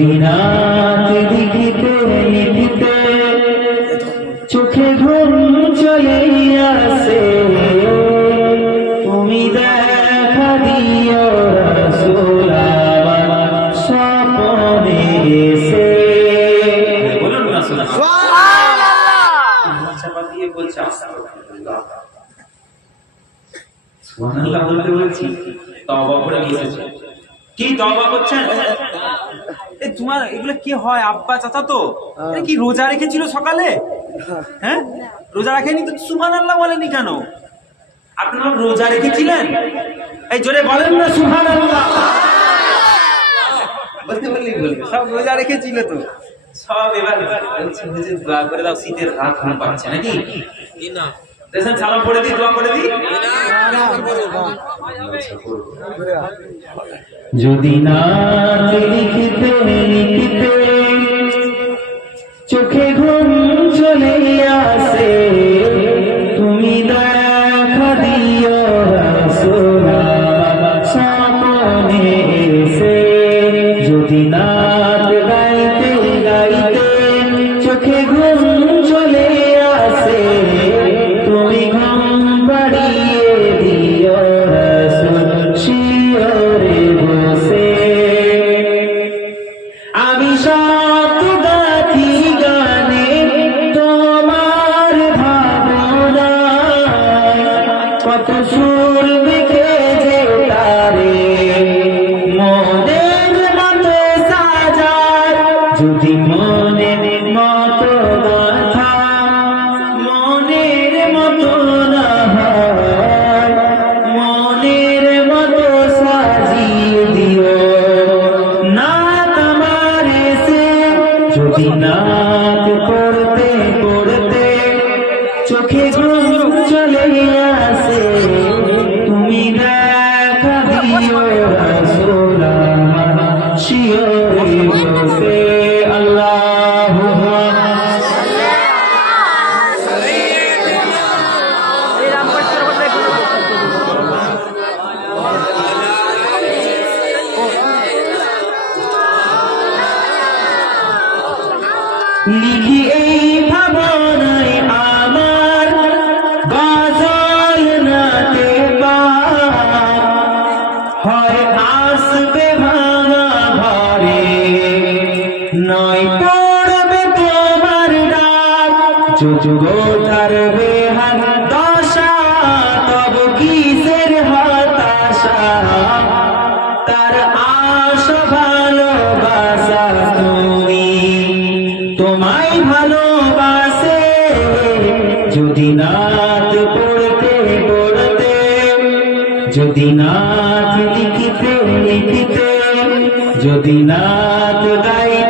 দিনাত লিখিতে লিখিতে চোখে ঘুম চলে আসে, তুমি দেখা দিও রাসূল আমার স্বপ্নে এসে। বলুন না সুবহানাল্লাহ। চাপা দিয়ে বলছে আস্তাগফিরুল্লাহ। সুবহানাল্লাহ বলতে বলছি তওবা করে গিয়েছে। কি তওবা করছেন? তোমার এগুলো কি হয়? আব্বা চাচা তো কি রোজা রেখেছিল সকালে? হ্যাঁ, রোজা রাখেনি তো সুবহানাল্লাহ বলেনি কেন? আপনারা রোজা রেখেছিলেন? এই জোরে বলেন না সুবহানাল্লাহ। বলতে বললেই বলবে সব রোজা রেখেছিল তো সব। এবার বলছে হুজুর দোয়া করে দাও, শীতের রাত ঘুম পাচ্ছে নাকি? না দেশে সালাম পড়ে দিই, দোয়া করে দিই। যদি না লিখিতে লিখিতে চোখে ঘুম চলে আসে, তুমি দেখা দিও রাসূল আমার স্বপ্নে এসে। যদি নাত গাইতে গাইতে চোখে ঘুম চলে আসে, তুমি ঘুম বাড়িয়ে দিও রাসূল শিয়রে বসে। আমি সব গাথি গানে তোমার ভাবনা, কত সুর লিখে যে তারে মনের মতো সাজায়। যদি মনের মতো গাথা মনের মতো না হয়, মনের মতো সাজিয়ে দিও নাত আমার এসে। যদি নাত পড়তে পড়তে চোখে ঘুম চলে আসে, তুমি দেখা দিও রাসূল আমার শিয়রে বসে। আল্লাহুম্মা লিখি এই ভাবনায় আমার বাজায় নাতে পার, হয় আসবে ভাঙা ঘরে, নয় পড়বে তোমার ডাক। যুগ ধরবে হাত দশা, তব কিসের হতাশা? তার আশা ভালোবাসা, তুমি তোমায় ভালোবাসে। যদি নাত পড়তে পড়তে, যদি নাত লিখিতে লিখিতে, যদি নাত গাইতে